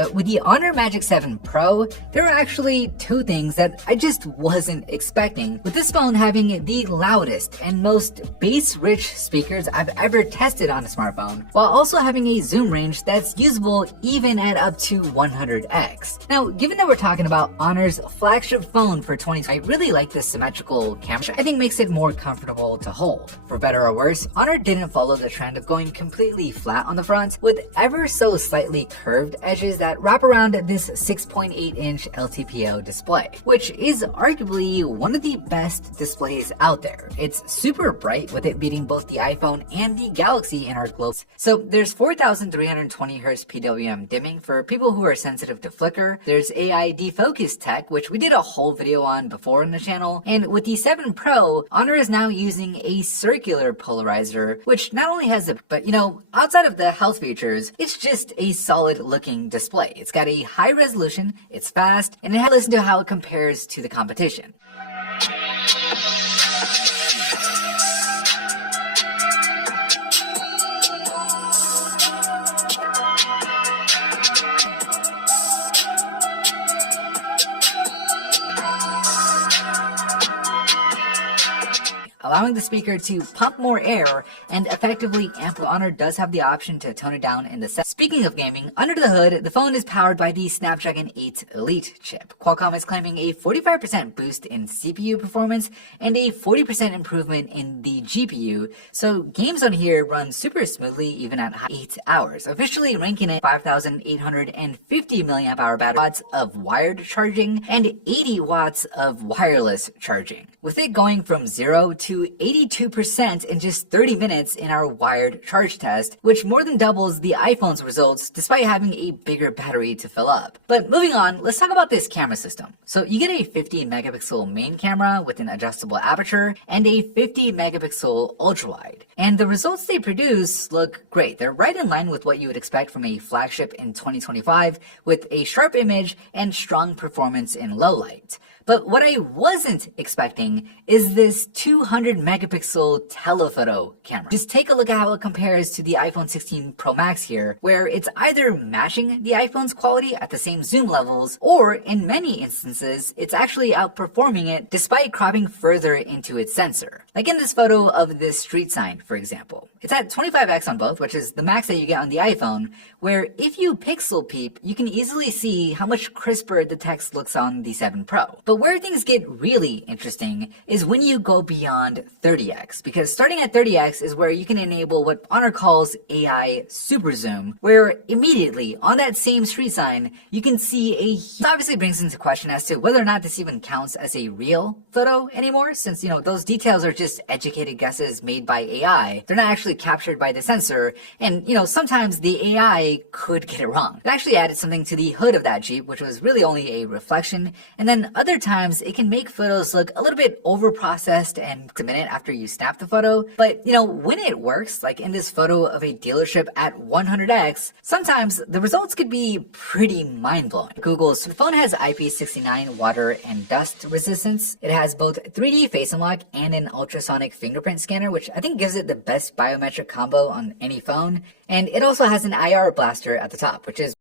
But with the Honor Magic 7 Pro, there are actually two things that I just wasn't expecting, with this phone having the loudest and most bass-rich speakers I've ever tested on a smartphone, while also having a zoom range that's usable even at up to 100x. Now, given that we're talking about Honor's flagship phone for 2020, I really like this symmetrical camera. I think makes it more comfortable to hold. For better or worse, Honor didn't follow the trend of going completely flat on the front, with ever so slightly curved edges that wrap around this 6.8-inch LTPO display, which is arguably one of the best displays out there. It's super bright, with it beating both the iPhone and the Galaxy in our globe. So there's 4,320Hz PWM dimming for people who are sensitive to flicker. There's AI defocus tech, which we did a whole video on before on the channel. And with the 7 Pro, Honor is now using a circular polarizer, which not only has but outside of the health features, it's just a solid looking display. It's got a high resolution, it's fast, and it listen to how it compares to the competition. Allowing the speaker to pump more air and effectively amplify. Honor does have the option to tone it down in the set. Speaking of gaming, under the hood, the phone is powered by the Snapdragon 8 Elite chip. Qualcomm is claiming a 45% boost in CPU performance and a 40% improvement in the GPU, so games on here run super smoothly even at 8 hours, officially ranking it 5,850 mAh battery, watts of wired charging, and 80 watts of wireless charging, with it going from 0 to 82% in just 30 minutes in our wired charge test, which more than doubles the iPhone's results despite having a bigger battery to fill up. But moving on, let's talk about this camera system. So you get a 50 megapixel main camera with an adjustable aperture and a 50 megapixel ultra wide. And the results they produce look great. They're right in line with what you would expect from a flagship in 2025, with a sharp image and strong performance in low light. But what I wasn't expecting is this 200 megapixel telephoto camera. Just take a look at how it compares to the iPhone 16 Pro Max here, where it's either matching the iPhone's quality at the same zoom levels, or in many instances, it's actually outperforming it despite cropping further into its sensor. Like in this photo of this street sign, for example. It's at 25x on both, which is the max that you get on the iPhone, where if you pixel peep, you can easily see how much crisper the text looks on the 7 Pro. But where things get really interesting is when you go beyond 30x, because starting at 30x is where you can enable what Honor calls AI super zoom, where immediately on that same street sign, you can see This obviously brings into question as to whether or not this even counts as a real photo anymore, since, those details are just educated guesses made by AI. They're not actually captured by the sensor, and, sometimes the AI could get it wrong. It actually added something to the hood of that Jeep, which was really only a reflection, and then other times it can make photos look a little bit over-processed and a minute after you snap the photo. But, when it works, like in this photo of a dealership at 100x, sometimes the results could be pretty mind-blowing. Google's phone has IP69 water and dust resistance. It has both 3D face unlock and an ultrasonic fingerprint scanner, which I think gives it the best biometric combo on any phone. And it also has an IR blaster at the top, which is